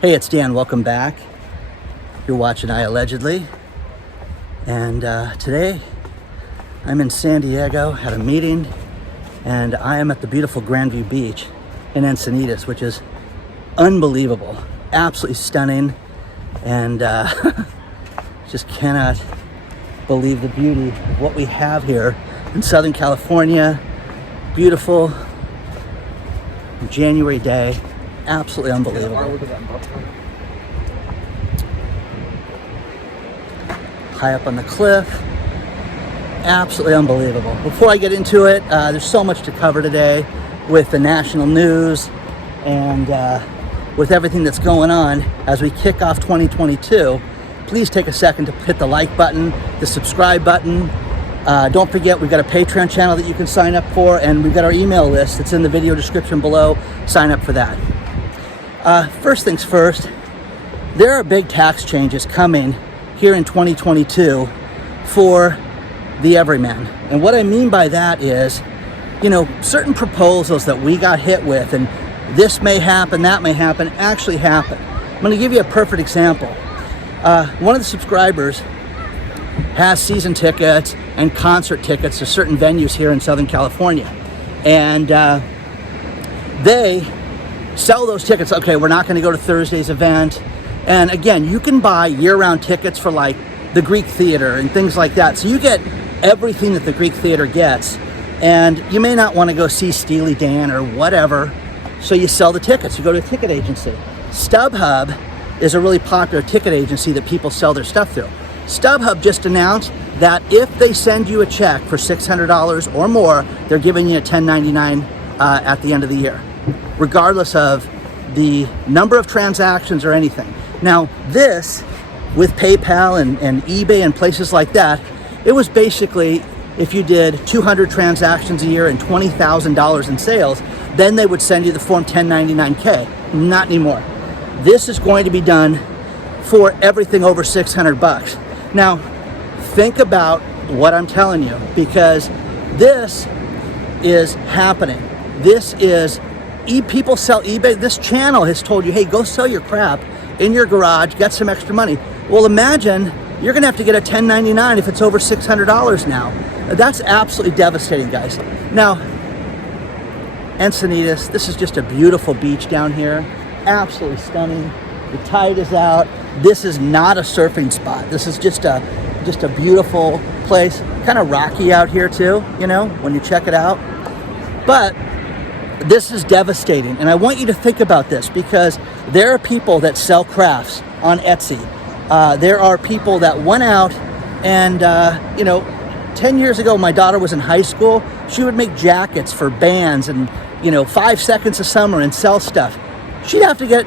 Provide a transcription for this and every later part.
Hey, it's Dan. Welcome back. You're watching iAllegedly. And today I'm in San Diego at a meeting, and I am at the beautiful Grandview Beach in Encinitas, which is unbelievable, absolutely stunning, and just cannot believe the beauty of what we have here in Southern California. Beautiful January day. Absolutely unbelievable. High up on the cliff. Absolutely unbelievable. Before I get into it, there's so much to cover today with the national news and with everything that's going on as we kick off 2022. Please take a second to hit the like button, the subscribe button. Don't forget, we've got a Patreon channel that you can sign up for, and we've got our email list that's in the video description below. Sign up for that. First things first, there are big tax changes coming here in 2022 for the everyman. And what I mean by that is, certain proposals that we got hit with, and this may happen, that may happen, actually happen. I'm going to give you a perfect example. One of the subscribers has season tickets and concert tickets to certain venues here in Southern California. And they sell those tickets. Okay, we're not going to go to Thursday's event. And again, you can buy year-round tickets for like the Greek theater and things like that. So you get everything that the Greek theater gets. And you may not want to go see Steely Dan or whatever. So you sell the tickets. You go to a ticket agency. StubHub is a really popular ticket agency that people sell their stuff through. StubHub just announced that if they send you a check for $600 or more, they're giving you a 1099 at the end of the year, regardless of the number of transactions or anything. Now, this, with PayPal and eBay and places like that, it was basically, if you did 200 transactions a year and $20,000 in sales, then they would send you the form 1099K. Not anymore. This is going to be done for everything over $600. Now, think about what I'm telling you, because this is happening. This is, people sell eBay. This channel has told you, hey, go sell your crap in your garage, get some extra money. Well, imagine you're gonna have to get a 1099 if it's over $600 now. That's absolutely devastating, guys. Now, Encinitas, this is just a beautiful beach down here. Absolutely stunning. The tide is out. This is not a surfing spot. This is just a beautiful place. Kind of rocky out here too, when you check it out. But this is devastating. And I want you to think about this, because there are people that sell crafts on Etsy. There are people that went out and, 10 years ago, my daughter was in high school. She would make jackets for bands and, 5 seconds of summer and sell stuff. She'd have to get,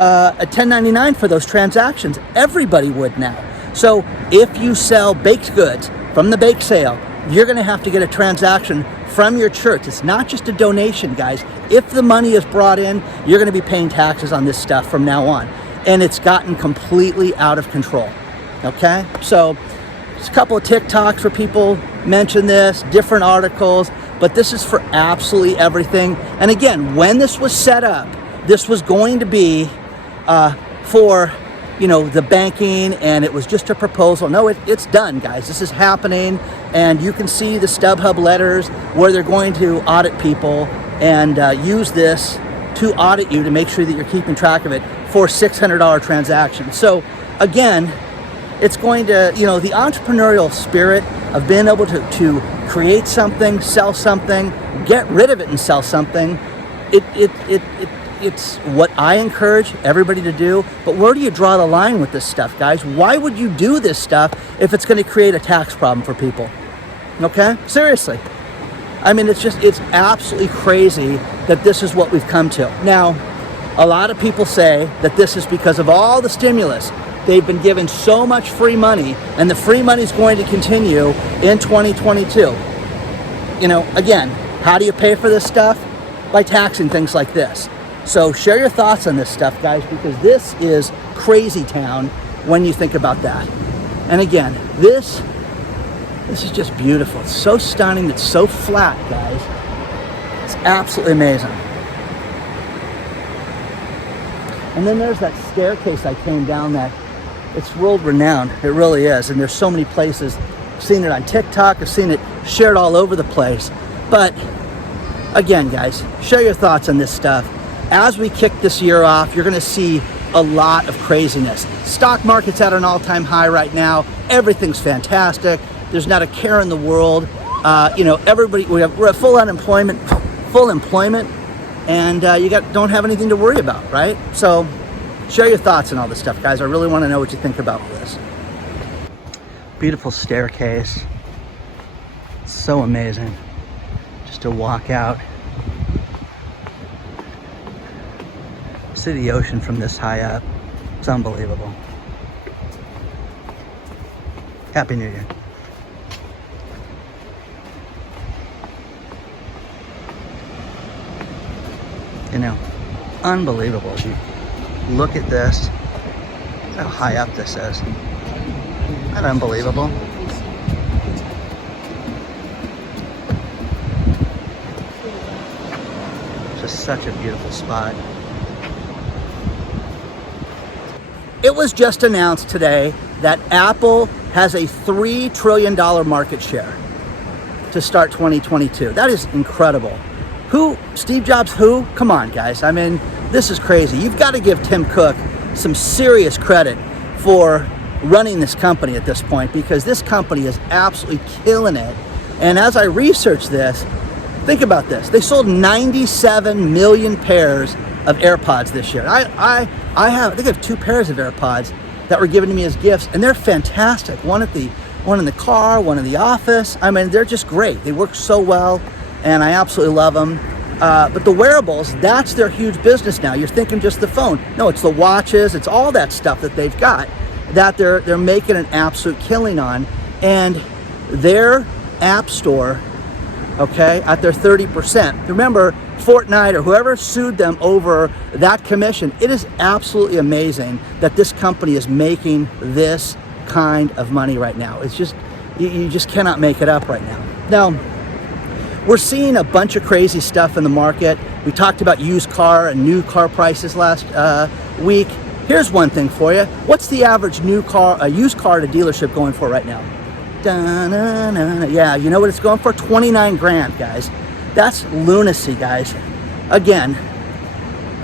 a 1099 for those transactions. Everybody would now. So if you sell baked goods from the bake sale, you're going to have to get a transaction from your church. It's not just a donation, guys. If the money is brought in, you're going to be paying taxes on this stuff from now on. And it's gotten completely out of control. Okay? So there's a couple of TikToks where people mention this, different articles, but this is for absolutely everything. And again, when this was set up, this was going to be for, the banking, and it was just a proposal. No, it's done, guys. This is happening, and you can see the StubHub letters where they're going to audit people and use this to audit you to make sure that you're keeping track of it for $600 transactions. So again, it's going to, the entrepreneurial spirit of being able to create something, sell something, get rid of it and sell something, it's what I encourage everybody to do. But where do you draw the line with this stuff, guys? Why would you do this stuff if it's going to create a tax problem for people? Okay? Seriously. I mean, it's absolutely crazy that this is what we've come to. Now, a lot of people say that this is because of all the stimulus. They've been given so much free money, and the free money is going to continue in 2022. Again, how do you pay for this stuff? By taxing things like this. So share your thoughts on this stuff, guys, because this is crazy town when you think about that. And again, this is just beautiful. It's so stunning. It's so flat, guys. It's absolutely amazing. And then there's that staircase I came down that it's world renowned. It really is. And there's so many places. I've seen it on TikTok. I've seen it shared all over the place. But again, guys, share your thoughts on this stuff. As we kick this year off, you're going to see a lot of craziness. Stock market's at an all-time high right now. Everything's fantastic. There's not a care in the world. Everybody, we're at full employment, and you don't have anything to worry about, right? So share your thoughts on all this stuff, guys. I really want to know what you think about this. Beautiful staircase. So amazing just to walk out. See the ocean from this high up. It's unbelievable. Happy New Year. Unbelievable. As you look at this, how high up this is. Isn't that unbelievable? Just such a beautiful spot. It was just announced today that Apple has a $3 trillion market share to start 2022. That is incredible. Who? Steve Jobs who? Come on, guys. I mean, this is crazy. You've got to give Tim Cook some serious credit for running this company at this point, because this company is absolutely killing it. And as I researched this, think about this. They sold 97 million pairs of AirPods this year. I think I have 2 pairs of AirPods that were given to me as gifts, and they're fantastic. One in the car, one in the office. I mean, they're just great. They work so well, and I absolutely love them. But the wearables, that's their huge business now. You're thinking just the phone. No, it's the watches. It's all that stuff that they've got that they're making an absolute killing on. And their app store, okay, at their 30%. Remember, Fortnite or whoever sued them over that commission. It is absolutely amazing that this company is making this kind of money right now. It's just, you just cannot make it up right now. Now, we're seeing a bunch of crazy stuff in the market. We talked about used car and new car prices last week. Here's one thing for you. What's the average used car at a dealership going for right now? Da-na-na-na. Yeah, you know what it's going for? 29 grand, guys. That's lunacy, guys. Again,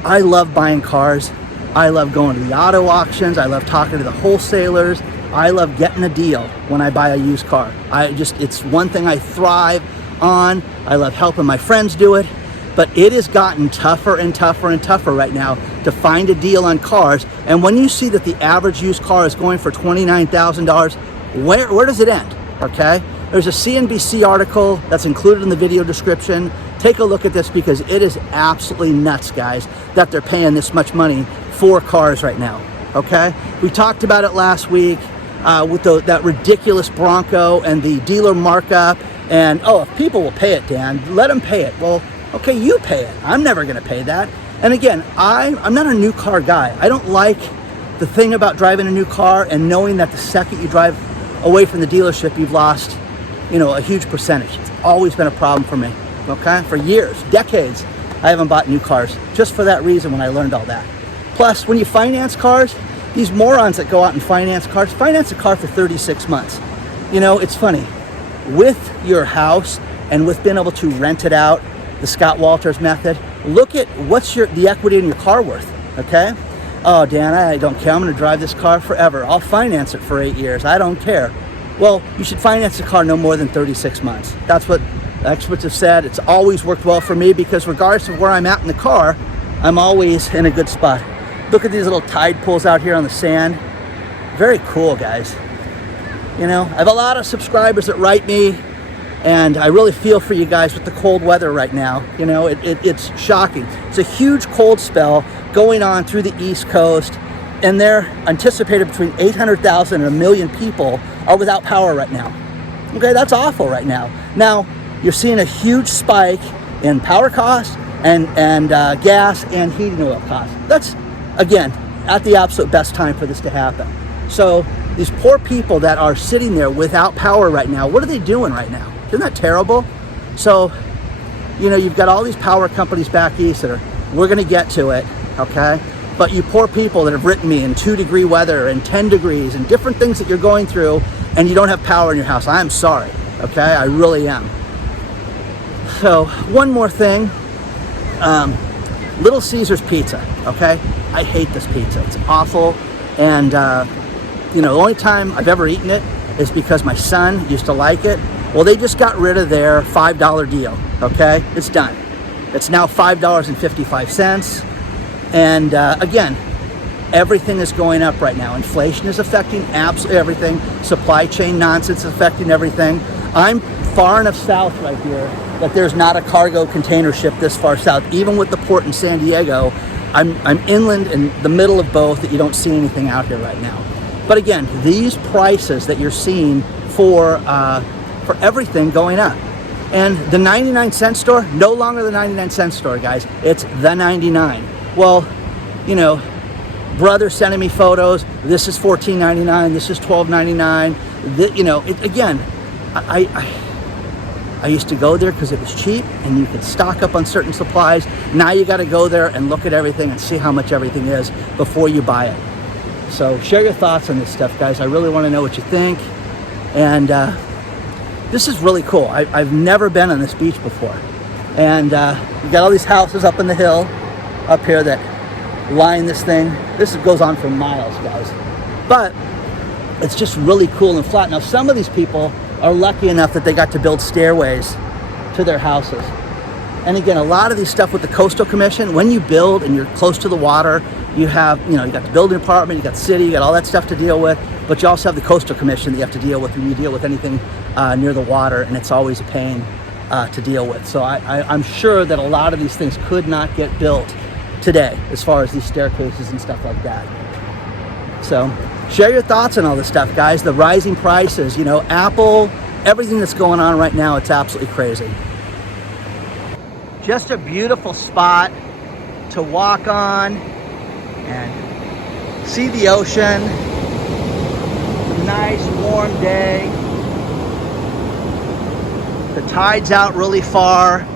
I love buying cars. I love going to the auto auctions. I love talking to the wholesalers. I love getting a deal when I buy a used car. It's one thing I thrive on. I love helping my friends do it. But it has gotten tougher and tougher and tougher right now to find a deal on cars. And when you see that the average used car is going for $29,000, where does it end? Okay? There's a CNBC article that's included in the video description. Take a look at this, because it is absolutely nuts, guys, that they're paying this much money for cars right now. Okay? We talked about it last week with that ridiculous Bronco and the dealer markup. And, if people will pay it, Dan, let them pay it. Well, okay, you pay it. I'm never going to pay that. And again, I'm not a new car guy. I don't like the thing about driving a new car and knowing that the second you drive away from the dealership, you've lost, a huge percentage. It's always been a problem for me, okay? For years, decades, I haven't bought new cars just for that reason when I learned all that. Plus, when you finance cars, these morons that go out and finance cars, finance a car for 36 months. It's funny. With your house and with being able to rent it out, the Scott Walters method, look at what's the equity in your car worth, okay? Oh, Dan, I don't care. I'm going to drive this car forever. I'll finance it for 8 years. I don't care. Well, you should finance a car no more than 36 months. That's what experts have said. It's always worked well for me, because regardless of where I'm at in the car, I'm always in a good spot. Look at these little tide pools out here on the sand. Very cool, guys. I have a lot of subscribers that write me, and I really feel for you guys with the cold weather right now. It's shocking. It's a huge cold spell going on through the East Coast, and they're anticipated between 800,000 and 1 million people are without power right now. Okay, that's awful right now. Now, you're seeing a huge spike in power costs and gas and heating oil costs. That's, again, at the absolute best time for this to happen. So these poor people that are sitting there without power right now, what are they doing right now? Isn't that terrible? So, you've got all these power companies back east that we're going to get to it, okay? But you poor people that have written me in 2-degree weather and 10 degrees and different things that you're going through, and you don't have power in your house, I am sorry, okay? I really am. So one more thing, Little Caesars pizza, okay? I hate this pizza, it's awful. And you know, the only time I've ever eaten it is because my son used to like it. Well, they just got rid of their $5 deal, okay? It's done. It's now $5.55. And again, everything is going up right now. Inflation is affecting absolutely everything. Supply chain nonsense is affecting everything. I'm far enough south right here that there's not a cargo container ship this far south. Even with the port in San Diego, I'm inland in the middle of both that you don't see anything out here right now. But again, these prices that you're seeing for everything going up. And the 99-cent store, no longer the 99-cent store, guys. It's the 99. Well, you know, brother sending me photos. This is $14.99. This is $12.99. You know, again, I used to go there because it was cheap and you could stock up on certain supplies. Now you got to go there and look at everything and see how much everything is before you buy it. So share your thoughts on this stuff, guys. I really want to know what you think. And this is really cool. I've never been on this beach before. And you got all these houses up in the hill up here that line this thing. This goes on for miles, guys. But it's just really cool and flat. Now, some of these people are lucky enough that they got to build stairways to their houses. And again, a lot of these stuff with the Coastal Commission, when you build and you're close to the water, you have, you know, you got the building department, you got the city, you got all that stuff to deal with, but you also have the Coastal Commission that you have to deal with when you deal with anything near the water, and it's always a pain to deal with. So I'm sure that a lot of these things could not get built today, as far as these staircases and stuff like that. So share your thoughts on all this stuff, guys. The rising prices, you know, Apple, everything that's going on right now, it's absolutely crazy. Just a beautiful spot to walk on and see the ocean. A nice warm day. The tide's out really far.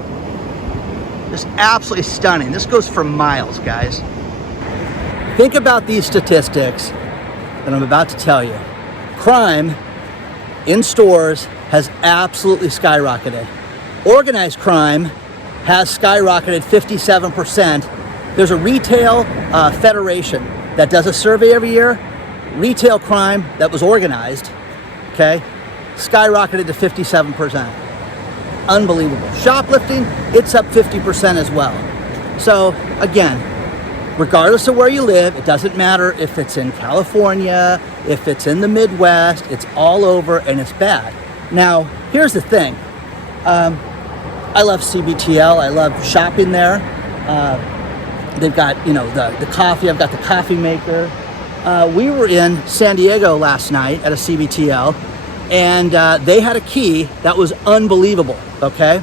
Just absolutely stunning. This goes for miles, guys. Think about these statistics that I'm about to tell you. Crime in stores has absolutely skyrocketed. Organized crime has skyrocketed 57%. There's a retail federation that does a survey every year. Retail crime that was organized, okay, skyrocketed to 57%. Unbelievable. Shoplifting, it's up 50% as well. So again, regardless of where you live, it doesn't matter if it's in California, if it's in the Midwest, it's all over and it's bad. Now, here's the thing. I love CBTL. I love shopping there. They've got, you know, the coffee. I've got the coffee maker. We were in San Diego last night at a CBTL, and they had a key that was unbelievable, okay?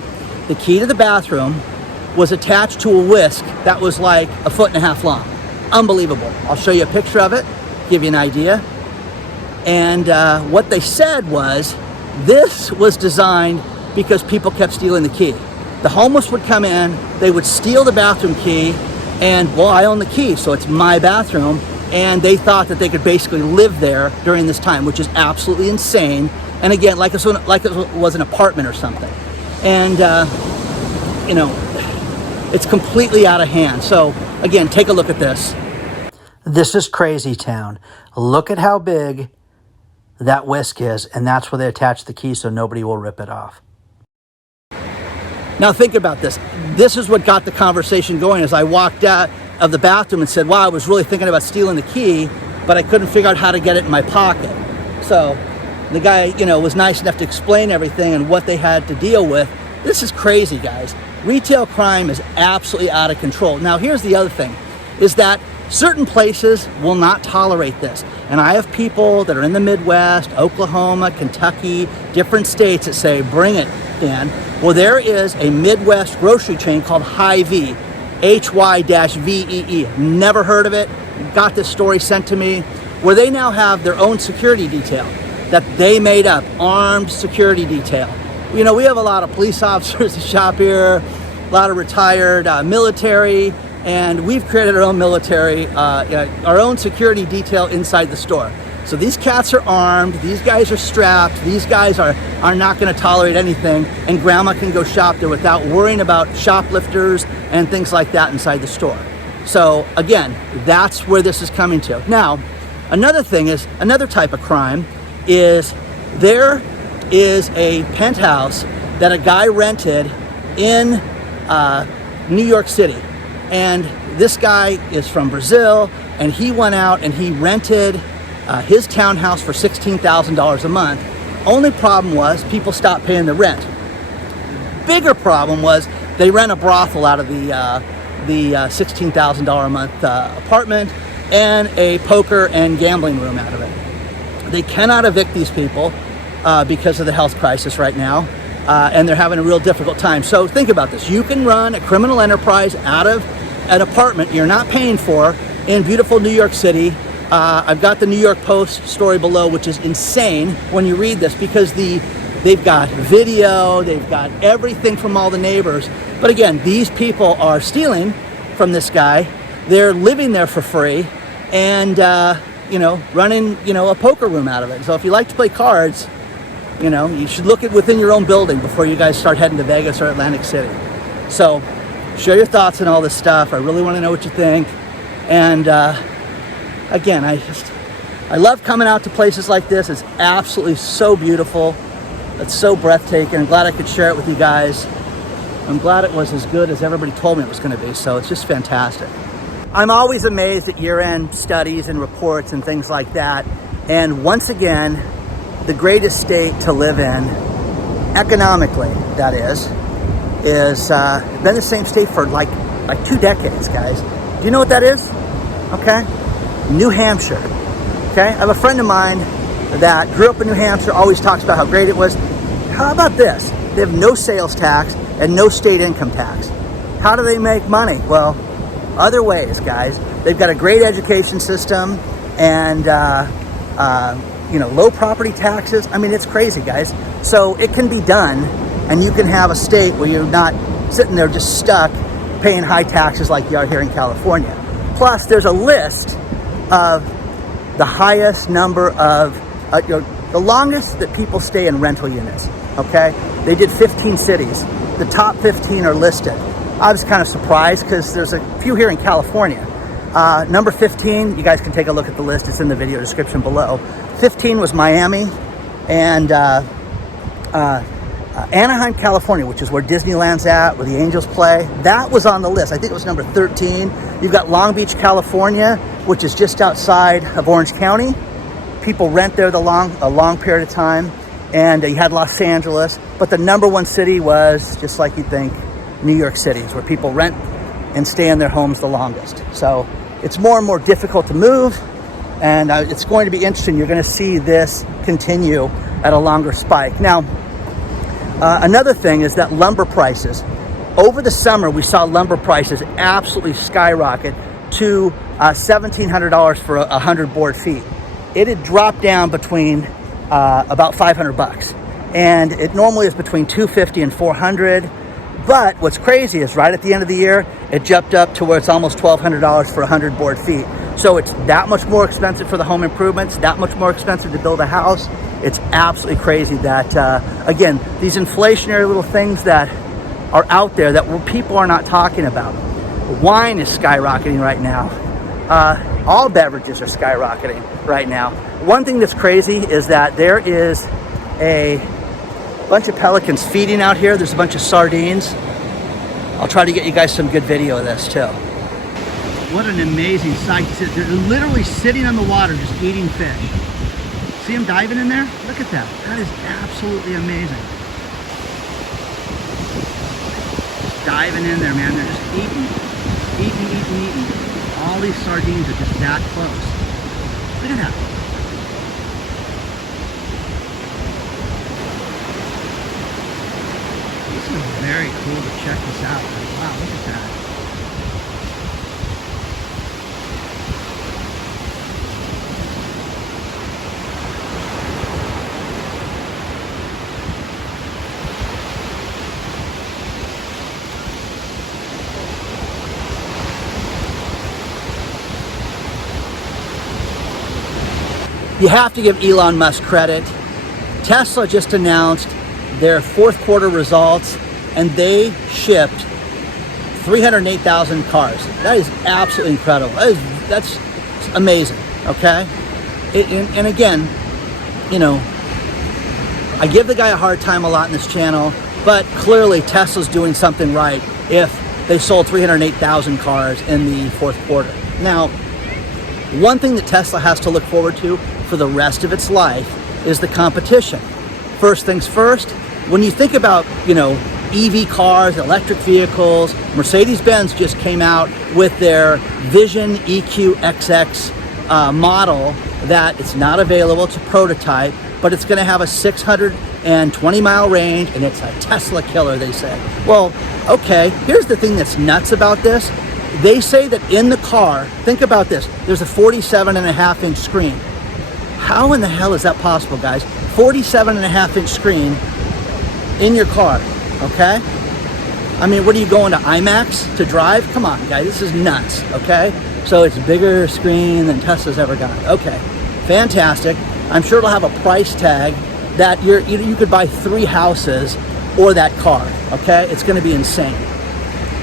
The key to the bathroom was attached to a whisk that was like 1.5 feet long. Unbelievable. I'll show you a picture of it, give you an idea. And what they said was, this was designed because people kept stealing the key. The homeless would come in, they would steal the bathroom key, and, well, I own the key, so it's my bathroom, and they thought that they could basically live there during this time, which is absolutely insane. And again, like it was an apartment or something. And, you know, it's completely out of hand. So, again, take a look at this. This is crazy town. Look at how big that whisk is, and that's where they attach the key so nobody will rip it off. Now think about this. This is what got the conversation going as I walked out of the bathroom and said, wow, I was really thinking about stealing the key, but I couldn't figure out how to get it in my pocket. So the guy, you know, was nice enough to explain everything and what they had to deal with. This is crazy, guys. Retail crime is absolutely out of control. Now, here's the other thing, is that certain places will not tolerate this. And I have people that are in the Midwest, Oklahoma, Kentucky, different states that say, bring it, Dan. Well, there is a Midwest grocery chain called Hy-Vee, Hy-Vee. Never heard of it. Got this story sent to me, where they now have their own security detail that they made up, armed security detail. You know, we have a lot of police officers that shop here, a lot of retired military, and we've created our own military, our own security detail inside the store. So these cats are armed, these guys are strapped, these guys are not going to tolerate anything, and grandma can go shop there without worrying about shoplifters and things like that inside the store. So again, that's where this is coming to. Now, another thing is, another type of crime is there is a penthouse that a guy rented in New York City. And this guy is from Brazil, and he went out and he rented his townhouse for $16,000 a month. Only problem was people stopped paying the rent. Bigger problem was they rent a brothel out of the $16,000 a month apartment and a poker and gambling room out of it. They cannot evict these people because of the health crisis right now, and they're having a real difficult time. So think about this. You can run a criminal enterprise out of an apartment you're not paying for in beautiful New York City. I've got the New York Post story below, which is insane when you read this, because they've got video, they've got everything from all the neighbors. But again, these people are stealing from this guy. They're living there for free and, running, a poker room out of it. So if you like to play cards, you should look at within your own building before you guys start heading to Vegas or Atlantic City. So share your thoughts on all this stuff. I really want to know what you think. And, again, I love coming out to places like this. It's absolutely so beautiful. It's so breathtaking. I'm glad I could share it with you guys. I'm glad it was as good as everybody told me it was going to be. So it's just fantastic. I'm always amazed at year-end studies and reports and things like that. And once again, the greatest state to live in, economically, that is been the same state for like 2 decades, guys. Do you know what that is? Okay. New Hampshire. Okay, I have a friend of mine that grew up in New Hampshire, always talks about how great it was. How about this? They have no sales tax and no state income tax. How do they make money? Well, other ways, guys. They've got a great education system and low property taxes. I mean, it's crazy, guys. So it can be done, and you can have a state where you're not sitting there just stuck paying high taxes like you are here in California. Plus, there's a list of the highest number of, the longest that people stay in rental units, okay? They did 15 cities. The top 15 are listed. I was kind of surprised because there's a few here in California. Number 15, you guys can take a look at the list. It's in the video description below. 15 was Miami, and Anaheim, California, which is where Disneyland's at, where the Angels play. That was on the list. I think it was number 13. You've got Long Beach, California, which is just outside of Orange County. People rent there a long period of time. And you had Los Angeles. But the number one city was, just like you'd think, New York City, is where people rent and stay in their homes the longest. So it's more and more difficult to move. And it's going to be interesting. You're going to see this continue at a longer spike. Now, another thing is that lumber prices. Over the summer, we saw lumber prices absolutely skyrocket to $1,700 for 100 board feet. It had dropped down between about $500, and it normally is between $250 and $400. But what's crazy is right at the end of the year, it jumped up to where it's almost $1,200 for 100 board feet. So it's that much more expensive for the home improvements, that much more expensive to build a house. It's absolutely crazy that, again, these inflationary little things that are out there that people are not talking about. Wine is skyrocketing right now. All beverages are skyrocketing right now. One thing that's crazy is that there is a bunch of pelicans feeding out here. There's a bunch of sardines. I'll try to get you guys some good video of this too. What an amazing sight. They're literally sitting on the water just eating fish. See them diving in there? Look at that. That is absolutely amazing. Just diving in there, man. They're just eating. All these sardines are just that close. Look at that. This is very cool to check this out. Wow, look at that. you have to give Elon Musk credit. Tesla just announced their fourth quarter results, and they shipped 308,000 cars. That is absolutely incredible. That's amazing, okay? And again, you know, I give the guy a hard time a lot in this channel, but clearly Tesla's doing something right if they sold 308,000 cars in the fourth quarter. Now, one thing that Tesla has to look forward to for the rest of its life is the competition. First things first, when you think about, you know, EV cars, electric vehicles, Mercedes-Benz just came out with their Vision EQXX model that it's not available to prototype, but it's going to have a 620-mile range, and it's a Tesla killer, they say. Well, okay, here's the thing that's nuts about this. They say that in the car, think about this, there's a 47.5-inch screen. How in the hell is that possible, guys? 47.5-inch screen in your car, okay? I mean, what are you going to IMAX to drive? Come on, guys, this is nuts, okay? So it's a bigger screen than Tesla's ever got. Okay, fantastic. I'm sure it'll have a price tag that you could buy 3 houses or that car, okay? It's gonna be insane.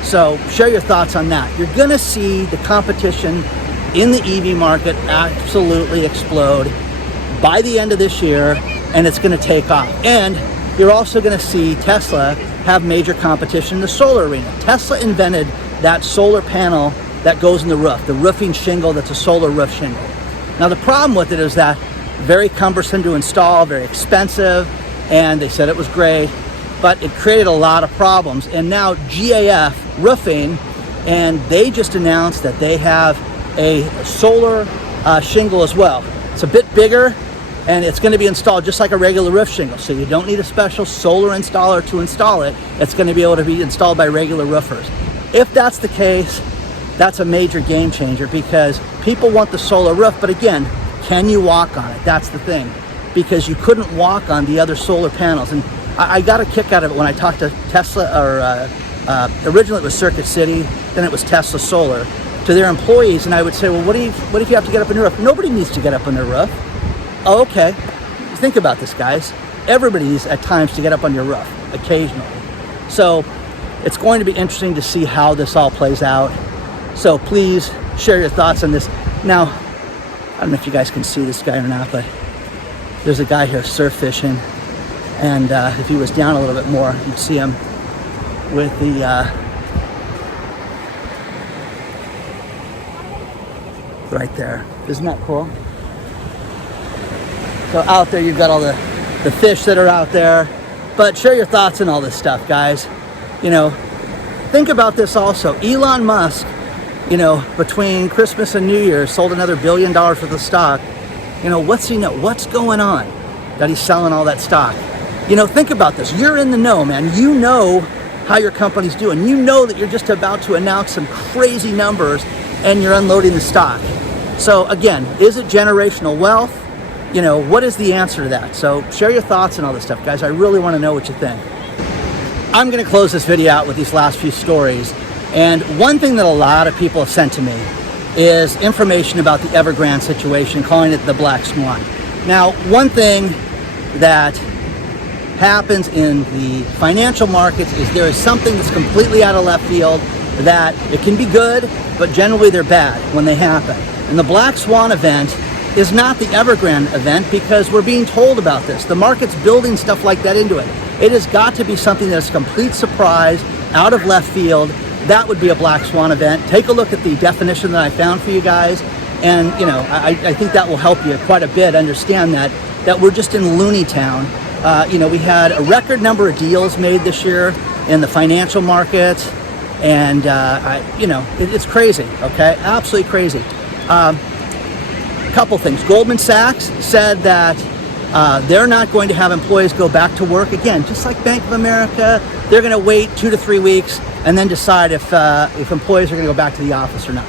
So share your thoughts on that. You're gonna see the competition in the EV market absolutely explode by the end of this year, and it's gonna take off. And you're also gonna see Tesla have major competition in the solar arena. Tesla invented that solar panel that goes in the roof, the roofing shingle that's a solar roof shingle. Now the problem with it is that very cumbersome to install, very expensive, and they said it was great, but it created a lot of problems. And now GAF Roofing, and they just announced that they have a solar shingle as well. It's a bit bigger, and it's going to be installed just like a regular roof shingle. So you don't need a special solar installer to install it. It's going to be able to be installed by regular roofers. If that's the case, that's a major game changer, because people want the solar roof, but again, can you walk on it? That's the thing, because you couldn't walk on the other solar panels. And I got a kick out of it when I talked to Tesla, or originally it was Circuit City, then it was Tesla Solar, to their employees, and I would say, well, what if you have to get up on your roof? Nobody needs to get up on their roof. Oh, okay. Think about this, guys. Everybody needs at times to get up on your roof, occasionally. So it's going to be interesting to see how this all plays out. So please share your thoughts on this. Now, I don't know if you guys can see this guy or not, but there's a guy here surf fishing, and if he was down a little bit more, you'd see him with the right there. Isn't that cool? So out there you've got all the fish that are out there. But share your thoughts on all this stuff, guys. You know, think about this also. Elon Musk, you know, between Christmas and New Year, sold another $1 billion worth of stock. You know, what's he know? What's going on that he's selling all that stock? You know, think about this. You're in the know, man. You know how your company's doing. You know that you're just about to announce some crazy numbers and you're unloading the stock. So again, is it generational wealth? You know, what is the answer to that? So share your thoughts and all this stuff, guys. I really want to know what you think. I'm going to close this video out with these last few stories. And one thing that a lot of people have sent to me is information about the Evergrande situation, calling it the Black Swan. Now, one thing that happens in the financial markets is there is something that's completely out of left field that it can be good, but generally they're bad when they happen. And the Black Swan event is not the Evergrande event, because we're being told about this. The market's building stuff like that into it. It has got to be something that's a complete surprise, out of left field. That would be a Black Swan event. Take a look at the definition that I found for you guys. And you know, I think that will help you quite a bit understand that we're just in loony town. You know, we had a record number of deals made this year in the financial markets. And you know, it's crazy, okay? Absolutely crazy. Couple things. Goldman Sachs said that they're not going to have employees go back to work again, just like Bank of America. They're going to wait 2 to 3 weeks and then decide if employees are going to go back to the office or not.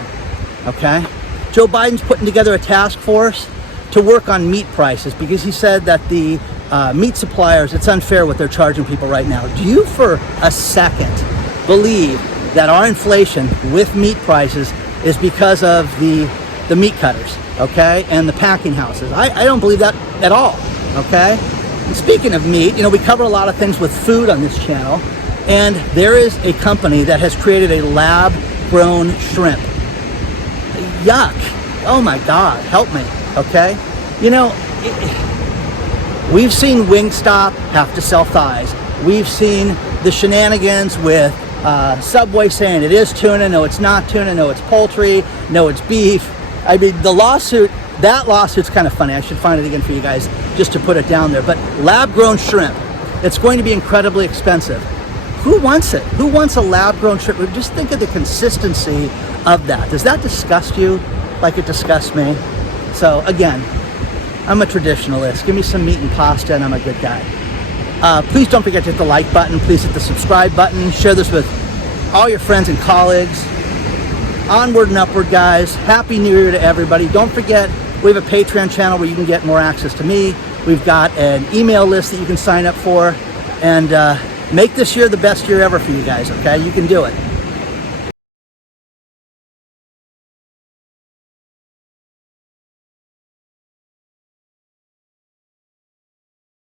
Okay. Joe Biden's putting together a task force to work on meat prices, because he said that the meat suppliers, it's unfair what they're charging people right now. Do you for a second believe that our inflation with meat prices is because of the the meat cutters, okay, and the packing houses. I don't believe that at all, okay? And speaking of meat, we cover a lot of things with food on this channel, and there is a company that has created a lab-grown shrimp. Yuck. Oh my God, help me, okay? We've seen Wingstop have to sell thighs. We've seen the shenanigans with Subway saying it is tuna, no it's not tuna, no it's poultry, no it's beef. I mean, that lawsuit's kind of funny. I should find it again for you guys just to put it down there. But lab-grown shrimp, it's going to be incredibly expensive. Who wants it? Who wants a lab-grown shrimp? Just think of the consistency of that. Does that disgust you like it disgusts me? So again, I'm a traditionalist. Give me some meat and pasta and I'm a good guy. Please don't forget to hit the like button. Please hit the subscribe button. Share this with all your friends and colleagues. Onward and upward, guys. Happy New Year to everybody. Don't forget, we have a Patreon channel where you can get more access to me. We've got an email list that you can sign up for. And make this year the best year ever for you guys, okay? You can do it.